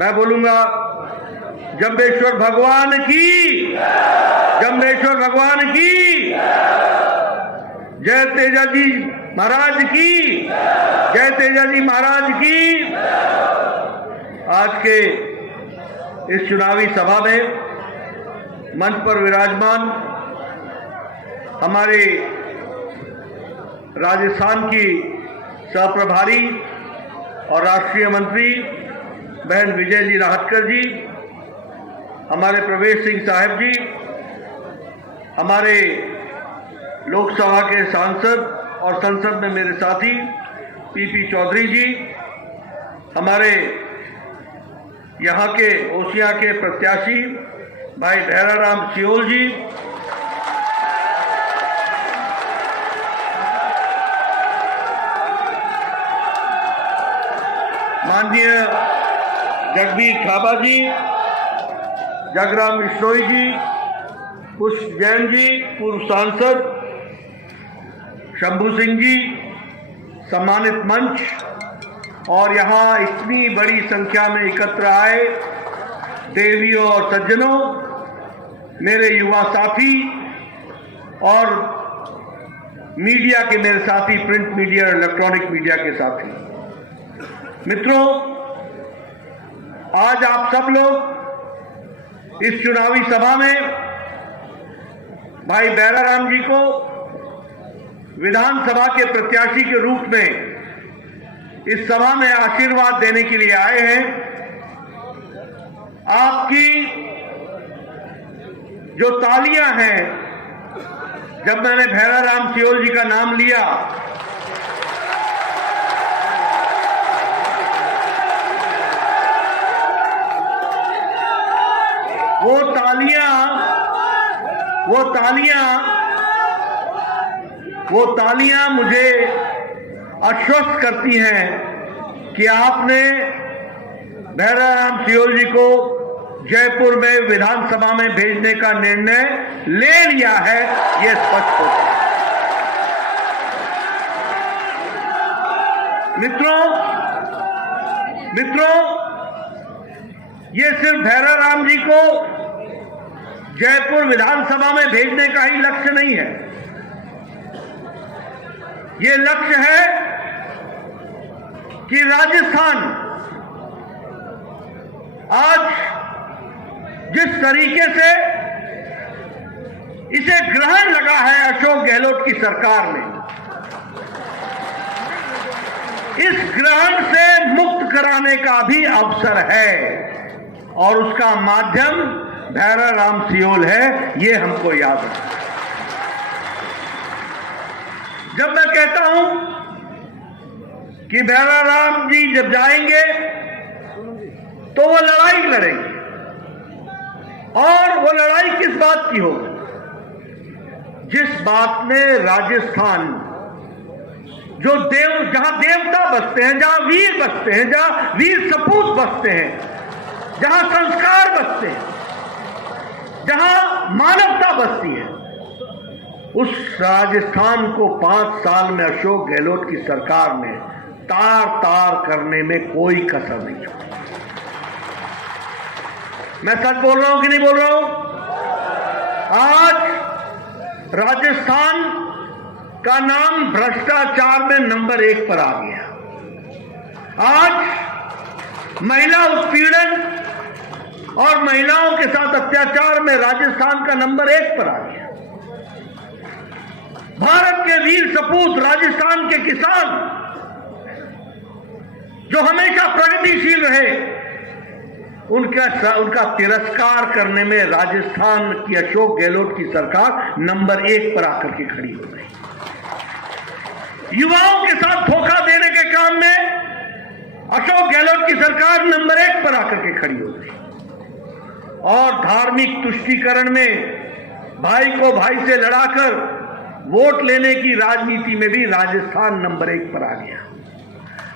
मैं बोलूंगा जम्बेश्वर भगवान की, जम्बेश्वर भगवान की, जय तेजाजी महाराज की, जय तेजाजी महाराज की। आज के इस चुनावी सभा में मंच पर विराजमान हमारे राजस्थान की सहप्रभारी और राष्ट्रीय मंत्री बहन विजय जी राहटकर जी, हमारे प्रवेश सिंह साहब जी, हमारे लोकसभा के सांसद और संसद में मेरे साथी पीपी चौधरी जी, हमारे यहाँ के ओसिया के प्रत्याशी भाई भैराराम सियोल जी, माननीय जगबीर खाबा जी, जगराम बिश्नोई जी, पुष्प जैन जी पूर्व सांसद, शंभू सिंह जी, सम्मानित मंच और यहाँ इतनी बड़ी संख्या में एकत्र आए देवियों और सज्जनों, मेरे युवा साथी और मीडिया के मेरे साथी, प्रिंट मीडिया और इलेक्ट्रॉनिक मीडिया के साथी मित्रों, आज आप सब लोग इस चुनावी सभा में भाई भैराराम जी को विधानसभा के प्रत्याशी के रूप में इस सभा में आशीर्वाद देने के लिए आए हैं। आपकी जो तालियां हैं, जब मैंने भैराराम सियोल जी का नाम लिया, वो तालियां मुझे आश्वस्त करती हैं कि आपने भैराराम सियोल जी को जयपुर में विधानसभा में भेजने का निर्णय ले लिया है, यह स्पष्ट होता है। मित्रों, ये सिर्फ भैराराम जी को जयपुर विधानसभा में भेजने का ही लक्ष्य नहीं है। ये लक्ष्य है कि राजस्थान आज जिस तरीके से इसे ग्रहण लगा है अशोक गहलोत की सरकार में, इस ग्रहण से मुक्त कराने का भी अवसर है और उसका माध्यम भैराराम सियोल है, ये हमको याद रखना। जब मैं कहता हूं कि भैराराम जी जब जाएंगे तो वो लड़ाई लड़ेंगे, और वो लड़ाई किस बात की होगी? जिस बात में राजस्थान जो जहां देवता बसते हैं, जहां वीर बसते हैं, जहां वीर सपूत बसते हैं, जहां संस्कार बसते हैं, जहां मानवता बसती है, उस राजस्थान को 5 साल में अशोक गहलोत की सरकार ने तार तार करने में कोई कसर नहीं छोड़ी। मैं सच बोल रहा हूं कि नहीं बोल रहा हूं? आज राजस्थान का नाम भ्रष्टाचार में नंबर 1 पर आ गया। आज महिला उत्पीड़न और महिलाओं के साथ अत्याचार में राजस्थान का नंबर 1 पर आ गया। भारत के वीर सपूत राजस्थान के किसान जो हमेशा प्रगतिशील रहे, उनका तिरस्कार करने में राजस्थान की अशोक गहलोत की सरकार नंबर 1 पर आकर के खड़ी हो गई। युवाओं के साथ धोखा देने के काम में अशोक गहलोत की सरकार नंबर 1 पर आकर के खड़ी हो गई, और धार्मिक तुष्टीकरण में भाई को भाई से लड़ाकर वोट लेने की राजनीति में भी राजस्थान नंबर 1 पर आ गया।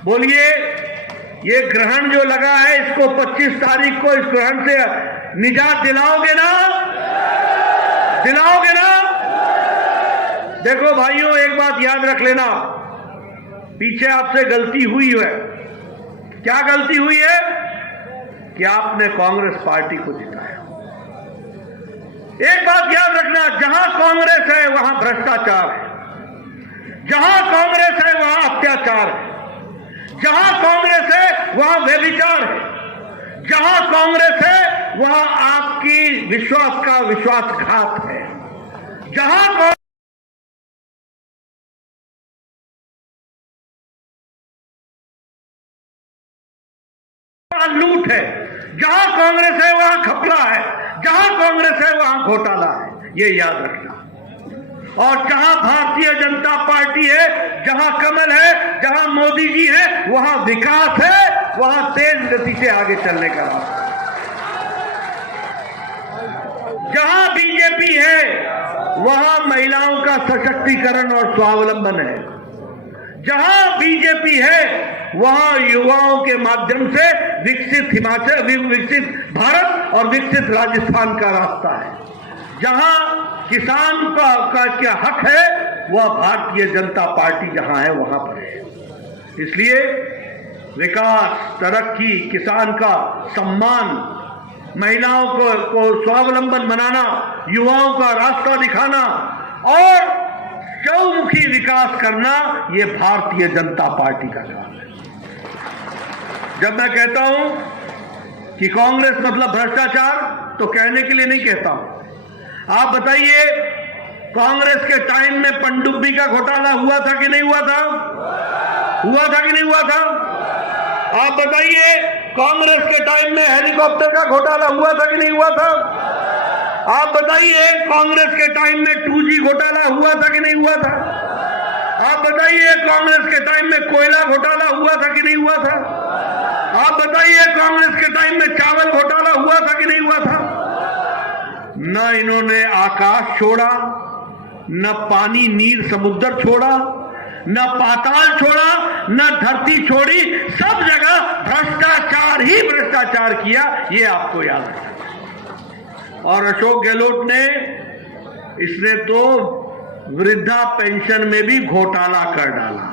बोलिए, ये ग्रहण जो लगा है, इसको 25 तारीख को इस ग्रहण से निजात दिलाओगे ना? दिलाओगे ना? देखो भाइयों, एक बात याद रख लेना, पीछे आपसे गलती हुई है, क्या गलती हुई है कि आपने कांग्रेस पार्टी को जिताया। एक बात याद रखना, जहां कांग्रेस है वहां भ्रष्टाचार है, जहां कांग्रेस है वहां अत्याचार है, जहां कांग्रेस है वहां व्यभिचार है, जहां कांग्रेस है वहां आपकी विश्वास का विश्वासघात है, जहां लूट है, जहां कांग्रेस है वहां घपला है, जहां कांग्रेस है वहां घोटाला है, ये याद रखना। और जहां भारतीय जनता पार्टी है, जहां कमल है, जहां मोदी जी है, वहां विकास है, वहां तेज गति से आगे चलने का रास्ता है। जहां बीजेपी है वहां महिलाओं का सशक्तिकरण और स्वावलंबन है, जहां बीजेपी है वहां युवाओं के माध्यम से विकसित हिमाचल, विकसित भारत और विकसित राजस्थान का रास्ता है, जहां किसान का क्या हक है वह भारतीय जनता पार्टी जहां है वहां पर है। इसलिए विकास, तरक्की, किसान का सम्मान, महिलाओं को स्वावलंबन बनाना, युवाओं का रास्ता दिखाना और चौमुखी विकास करना, ये भारतीय जनता पार्टी का काम है। जब मैं कहता हूं कि कांग्रेस मतलब भ्रष्टाचार, तो कहने के लिए नहीं कहता हूं। आप बताइए, कांग्रेस के टाइम में पनडुब्बी का घोटाला हुआ था कि नहीं हुआ था? हुआ था कि नहीं हुआ था? आप बताइए, कांग्रेस के टाइम में हेलीकॉप्टर का घोटाला हुआ था कि नहीं हुआ था? आप बताइए, कांग्रेस के टाइम में 2G घोटाला हुआ था कि नहीं हुआ था? आप बताइए, कांग्रेस के टाइम में कोयला घोटाला हुआ था कि नहीं हुआ था? आप बताइए, कांग्रेस के टाइम में चावल घोटाला हुआ था कि नहीं हुआ था? न इन्होंने आकाश छोड़ा, न पानी नीर समुद्र छोड़ा, न पाताल छोड़ा, न धरती छोड़ी, सब जगह भ्रष्टाचार ही भ्रष्टाचार किया, ये आपको याद रखना। और अशोक गहलोत ने, इसने तो वृद्धा पेंशन में भी घोटाला कर डाला,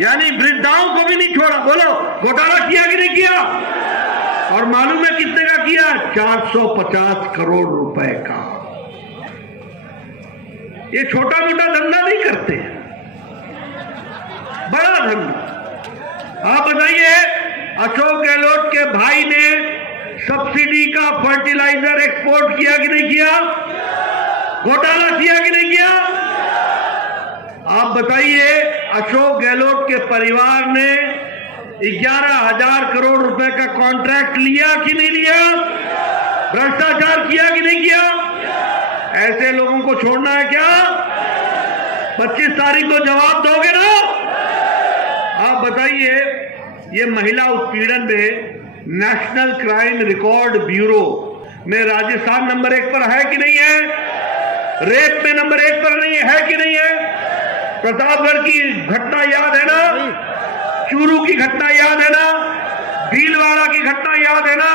यानी वृद्धाओं को भी नहीं छोड़ा। बोलो, घोटाला किया कि नहीं किया? और मालूम है कितने का किया? 450 करोड़ रुपए का। ये छोटा मोटा धंधा नहीं करते, बड़ा धंधा। आप बताइए, अशोक गहलोत के भाई ने सब्सिडी का फर्टिलाइजर एक्सपोर्ट किया कि नहीं किया? घोटाला किया कि नहीं किया? आप बताइए, अशोक गहलोत के परिवार ने 11,000 करोड़ रुपए का कॉन्ट्रैक्ट लिया कि नहीं लिया? भ्रष्टाचार किया कि नहीं किया? ऐसे लोगों को छोड़ना है क्या? 25 तारीख को जवाब दोगे ना? आप बताइए, ये महिला उत्पीड़न में नेशनल क्राइम रिकॉर्ड ब्यूरो में राजस्थान नंबर 1 पर है कि नहीं है? रेप में नंबर 1 पर नहीं है कि नहीं है? प्रतापगढ़ की घटना याद है ना? चूरू की घटना याद है ना? भीलवाड़ा की घटना याद है ना?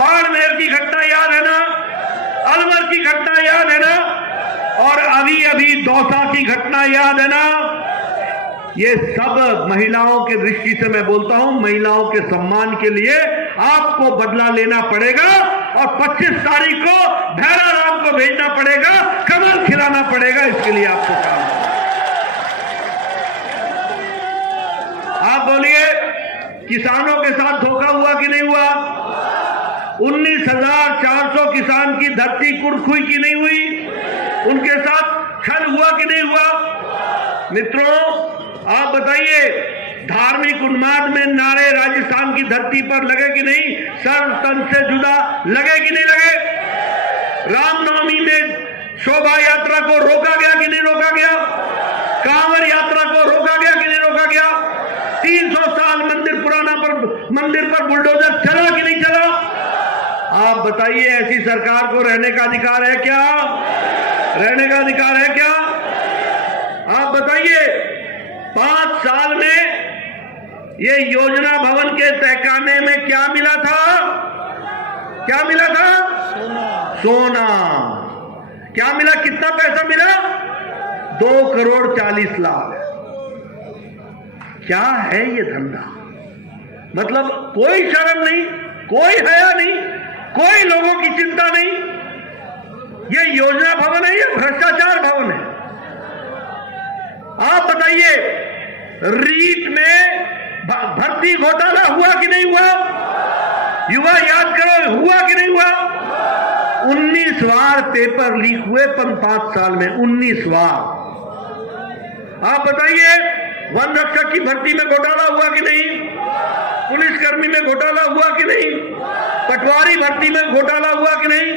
बाड़मेर की घटना याद है ना? अलवर की घटना याद है ना? और अभी अभी दौसा की घटना याद है ना? ये सब महिलाओं के दृष्टि से मैं बोलता हूं, महिलाओं के सम्मान के लिए आपको बदला लेना पड़ेगा और 25 तारीख को भैरा राम को भेजना पड़ेगा, कमल खिलाना पड़ेगा। इसके लिए आपको काम है। आप बोलिए, किसानों के साथ धोखा हुआ कि नहीं हुआ? 19,400 किसान की धरती कुर्क हुई कि नहीं हुई? उनके साथ छल हुआ कि नहीं हुआ? मित्रों, आप बताइए, धार्मिक उन्माद में नारे राजस्थान की धरती पर लगे कि नहीं? सर्व तन से जुदा लगे कि नहीं लगे? रामनवमी में शोभा यात्रा को रोका गया कि नहीं रोका गया? कांवड़ यात्रा को रोका गया कि नहीं रोका गया? 300 साल मंदिर पर बुलडोजर चला कि नहीं चला? आप बताइए, ऐसी सरकार को रहने का अधिकार है क्या? रहने का अधिकार है क्या? आप बताइए, 5 साल में ये योजना भवन के तहखाने में क्या मिला था? क्या मिला था? सोना। क्या मिला? कितना पैसा मिला? 2 करोड़ 40 लाख। क्या है ये धंधा? मतलब कोई शर्म नहीं, कोई हया नहीं, कोई लोगों की चिंता नहीं। ये योजना भवन है, ये भ्रष्टाचार भवन है। आप बताइए, रीट में भर्ती घोटाला हुआ कि नहीं हुआ? युवा याद करो, हुआ कि नहीं हुआ? 19 बार पेपर लीक हुए 5 साल में, 19 बार। आप बताइए, वन रक्षक की भर्ती में घोटाला हुआ कि नहीं? पुलिसकर्मी में घोटाला हुआ कि नहीं? पटवारी भर्ती में घोटाला हुआ कि नहीं?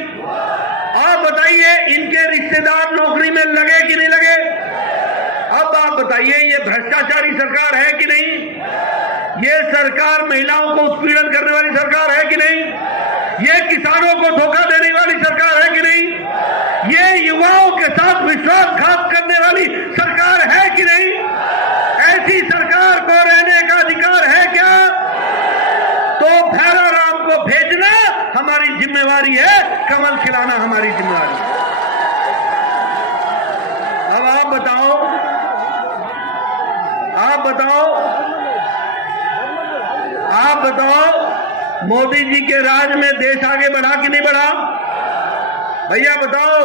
आप बताइए, इनके रिश्तेदार नौकरी में लगे कि नहीं लगे? अब आप बताइए, ये भ्रष्टाचारी सरकार है कि नहीं? ये सरकार महिलाओं को उत्पीड़न करने वाली सरकार है कि नहीं? ये किसानों को धोखा देने वाली सरकार है कि नहीं? ये युवाओं के साथ विश्वासघात करने वाली सरकार है कि नहीं? ऐसी सरकार को रहने का अधिकार है क्या? तो भैरवराम को भेजना हमारी जिम्मेवारी है, कमल खिलाना हमारी जिम्मेवारी है। अब आप बताओ, मोदी जी के राज में देश आगे बढ़ा कि नहीं बढ़ा? भैया बताओ,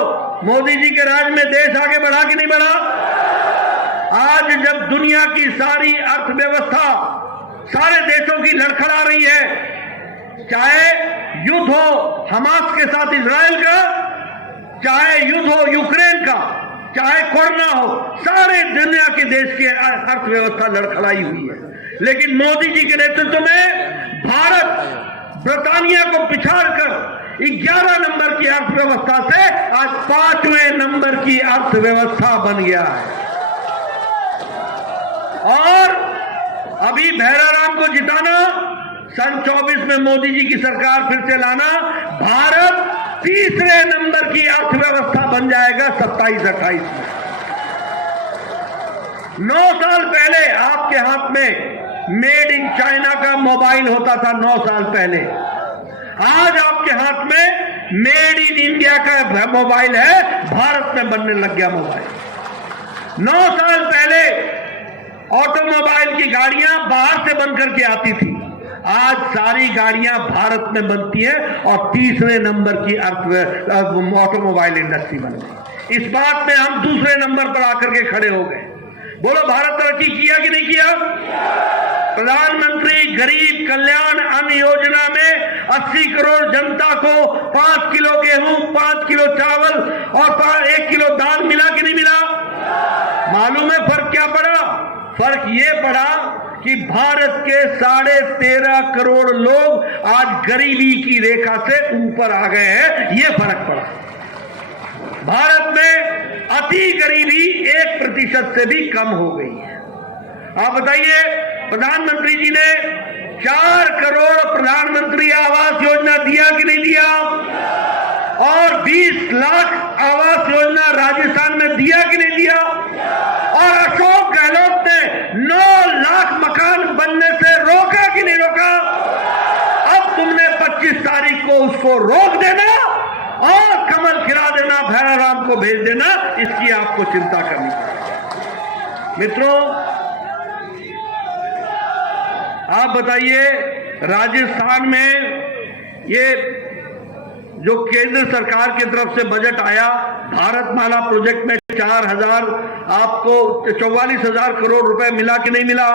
मोदी जी के राज में देश आगे बढ़ा कि नहीं बढ़ा? आज जब दुनिया की सारी अर्थव्यवस्था सारे देशों की लड़खड़ा रही है, चाहे युद्ध हो हमास के साथ इजराइल का, चाहे युद्ध हो यूक्रेन का, चाहे कोरोना हो, सारे दुनिया के देश की अर्थव्यवस्था लड़खड़ाई हुई है। लेकिन मोदी जी के नेतृत्व में भारत ब्रिटानिया को पिछाड़कर 11 नंबर की अर्थव्यवस्था से आज 5वें नंबर की अर्थव्यवस्था बन गया है। और अभी भैराराम को जिताना, सन 24 में मोदी जी की सरकार फिर से लाना, भारत 3रे नंबर की अर्थव्यवस्था बन जाएगा 27-28 में। 9 साल पहले आपके हाथ में मेड इन चाइना का मोबाइल होता था, 9 साल पहले। आज आपके हाथ में मेड इन इंडिया का मोबाइल है, भारत में बनने लग गया मोबाइल। 9 साल पहले ऑटोमोबाइल की गाड़ियां बाहर से बनकर के आती थी, आज सारी गाड़ियां भारत में बनती है और 3रे नंबर की ऑटोमोबाइल इंडस्ट्री बन गई। इस बात में हम 2रे नंबर पर आकर के खड़े हो गए। बोलो, भारत तरक्की किया कि नहीं किया? प्रधानमंत्री गरीब कल्याण अन्न योजना में 80 करोड़ जनता को 5 किलो गेहूं, 5 किलो चावल और 1 किलो दाल मिला कि नहीं मिला? मालूम है फर्क क्या पड़ा? फर्क ये पड़ा कि भारत के 13.5 करोड़ लोग आज गरीबी की रेखा से ऊपर आ गए हैं, ये फर्क पड़ा। भारत में अति गरीबी 1% से भी कम हो गई है। आप बताइए, प्रधानमंत्री जी ने 4 करोड़ प्रधानमंत्री आवास योजना दिया कि नहीं दिया? और 20 लाख आवास योजना राजस्थान में दिया कि नहीं दिया? और अशोक गहलोत ने 9 लाख मकान बनने से रोका कि नहीं रोका? अब तुमने 25 तारीख को उसको रोक देना और कमल खिला देना, भैराराम को भेज देना, इसकी आपको चिंता करनी पड़ेगी। मित्रों, आप बताइए, राजस्थान में ये जो केंद्र सरकार की तरफ से बजट आया, भारतमाला प्रोजेक्ट में 4000 आपको 44,000 करोड़ रुपए मिला कि नहीं मिला?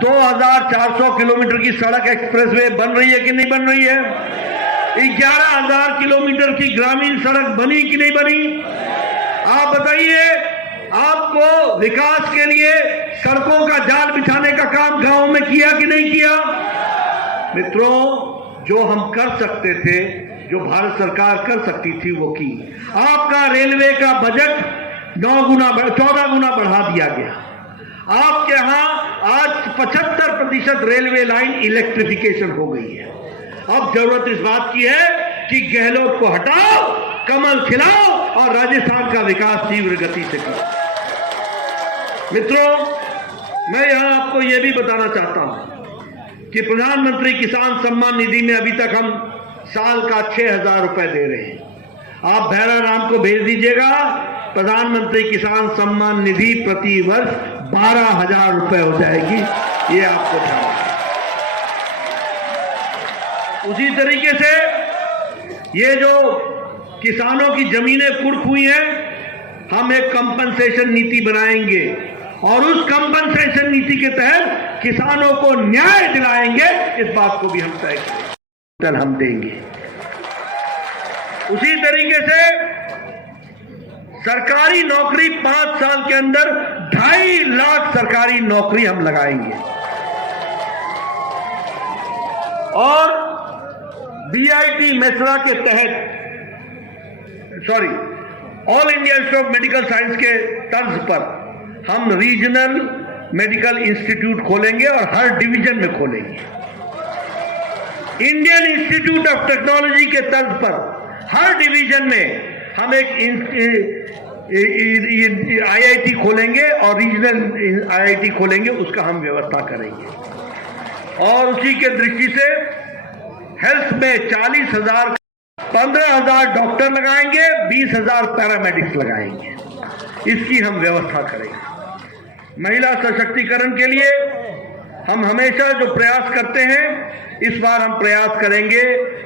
2400 किलोमीटर की सड़क एक्सप्रेसवे बन रही है कि नहीं बन रही है? 11,000 किलोमीटर की ग्रामीण सड़क बनी कि नहीं बनी? आप बताइए, आपको विकास के लिए सड़कों का जाल बिछाने का काम गांव में किया कि नहीं किया? मित्रों, जो हम कर सकते थे, जो भारत सरकार कर सकती थी, वो की। आपका रेलवे का बजट 14 गुना बढ़ा दिया गया। आपके यहां आज 75% रेलवे लाइन इलेक्ट्रिफिकेशन हो गई है। अब जरूरत इस बात की है कि गहलोत को हटाओ, कमल खिलाओ और राजस्थान का विकास तीव्र गति से करो। मित्रों, मैं यहां आपको यह भी बताना चाहता हूं कि प्रधानमंत्री किसान सम्मान निधि में अभी तक हम साल का 6,000 रुपए दे रहे हैं। आप भैराराम को भेज दीजिएगा, प्रधानमंत्री किसान सम्मान निधि प्रति वर्ष 12,000 रुपए हो जाएगी। ये आपको ध्यान रखना। उसी तरीके से ये जो किसानों की जमीनें कुर्क हुई हैं, हम एक कंपनसेशन नीति बनाएंगे और उस कंपनसेशन नीति के तहत किसानों को न्याय दिलाएंगे। इस बात को भी हम तय करेंगे, हम देंगे। उसी तरीके से सरकारी नौकरी 5 साल के अंदर 2.5 लाख सरकारी नौकरी हम लगाएंगे और बीआईटी मेसरा के तहत all India institute of medical science के तर्ज पर हम रीजनल मेडिकल इंस्टीट्यूट खोलेंगे और हर डिवीजन में खोलेंगे। इंडियन इंस्टीट्यूट ऑफ टेक्नोलॉजी के तर्ज पर हर डिवीजन में हम एक आईआईटी खोलेंगे और रीजनल आईआईटी खोलेंगे, उसका हम व्यवस्था करेंगे। और उसी के दृष्टि से हेल्थ में 40,000 15,000 डॉक्टर लगाएंगे, 20,000 पैरामेडिक्स लगाएंगे, इसकी हम व्यवस्था करेंगे। महिला सशक्तिकरण के लिए हम हमेशा जो प्रयास करते हैं, इस बार हम प्रयास करेंगे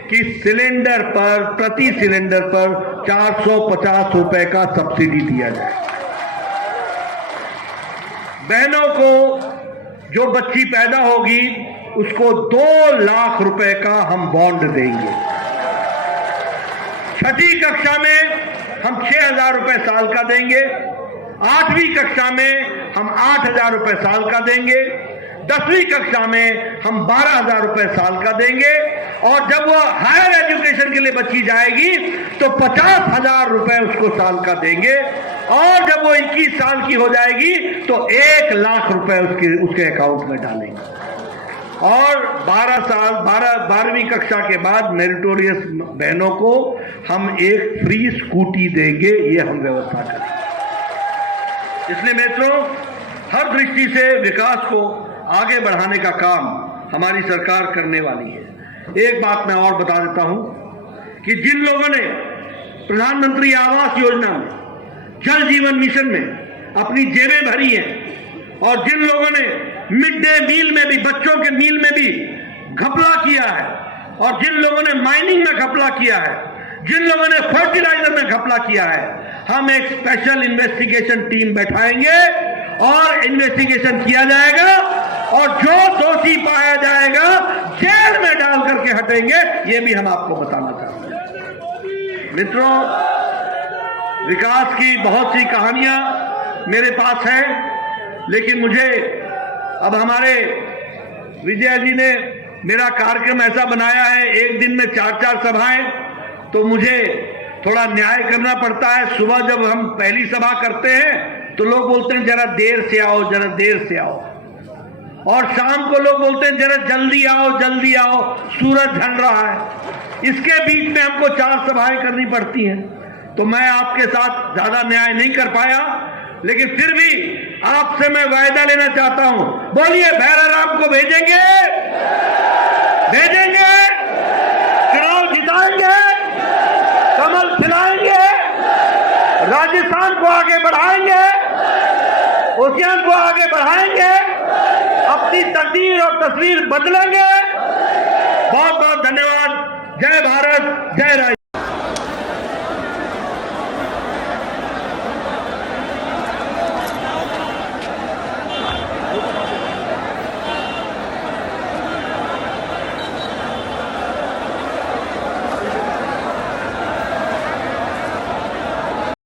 कि सिलेंडर पर, प्रति सिलेंडर पर 450 रुपए का सब्सिडी दिया जाए। बहनों को जो बच्ची पैदा होगी उसको 2 लाख रुपए का हम बॉन्ड देंगे। 6ठी कक्षा में हम 6,000 रुपए साल का देंगे, 8वीं कक्षा में हम 8,000 रुपए साल का देंगे, 10वीं कक्षा में हम 12,000 रुपए साल का देंगे और जब वो हायर एजुकेशन के लिए बच्ची जाएगी तो 50,000 रुपए उसको साल का देंगे और जब वो 21 साल की हो जाएगी तो 1 लाख रुपए उसके अकाउंट में डालेंगे। और 12वीं कक्षा के बाद मेरिटोरियस बहनों को हम एक फ्री स्कूटी देंगे, ये हम व्यवस्था करेंगे। इसलिए मित्रों, हर दृष्टि से विकास को आगे बढ़ाने का काम हमारी सरकार करने वाली है। एक बात मैं और बता देता हूं कि जिन लोगों ने प्रधानमंत्री आवास योजना में, जल जीवन मिशन में अपनी जेबें भरी हैं और जिन लोगों ने मिड डे मील में भी, बच्चों के मील में भी घपला किया है और जिन लोगों ने माइनिंग में घपला किया है, जिन लोगों ने फर्टिलाइजर में घपला किया है, हम एक स्पेशल इन्वेस्टिगेशन टीम बैठाएंगे और इन्वेस्टिगेशन किया जाएगा और जो दोषी पाया जाएगा जेल में डाल करके हटेंगे। ये भी हम आपको बताना चाहते हैं। मित्रों, विकास की बहुत सी कहानियां मेरे पास है, लेकिन मुझे अब हमारे विजय जी ने मेरा कार्यक्रम ऐसा बनाया है, एक दिन में 4-4 सभाएं, तो मुझे थोड़ा न्याय करना पड़ता है। सुबह जब हम पहली सभा करते हैं तो लोग बोलते हैं जरा देर से आओ, जरा देर से आओ, और शाम को लोग बोलते हैं जरा जल्दी आओ, जल्दी आओ, सूरज ढल रहा है। इसके बीच में हमको 4 सभाएं करनी पड़ती हैं, तो मैं आपके साथ ज्यादा न्याय नहीं कर पाया, लेकिन फिर भी आपसे मैं वायदा लेना चाहता हूं। बोलिए, भैराराम को भेजेंगे, भेजेंगे, चुनाव जिताएंगे, कमल खिलाएंगे, राजस्थान को आगे बढ़ाएंगे, ओसियान को आगे बढ़ाएंगे, अपनी तकदीर और तस्वीर बदलेंगे। बहुत बहुत धन्यवाद। जय भारत, जय राज।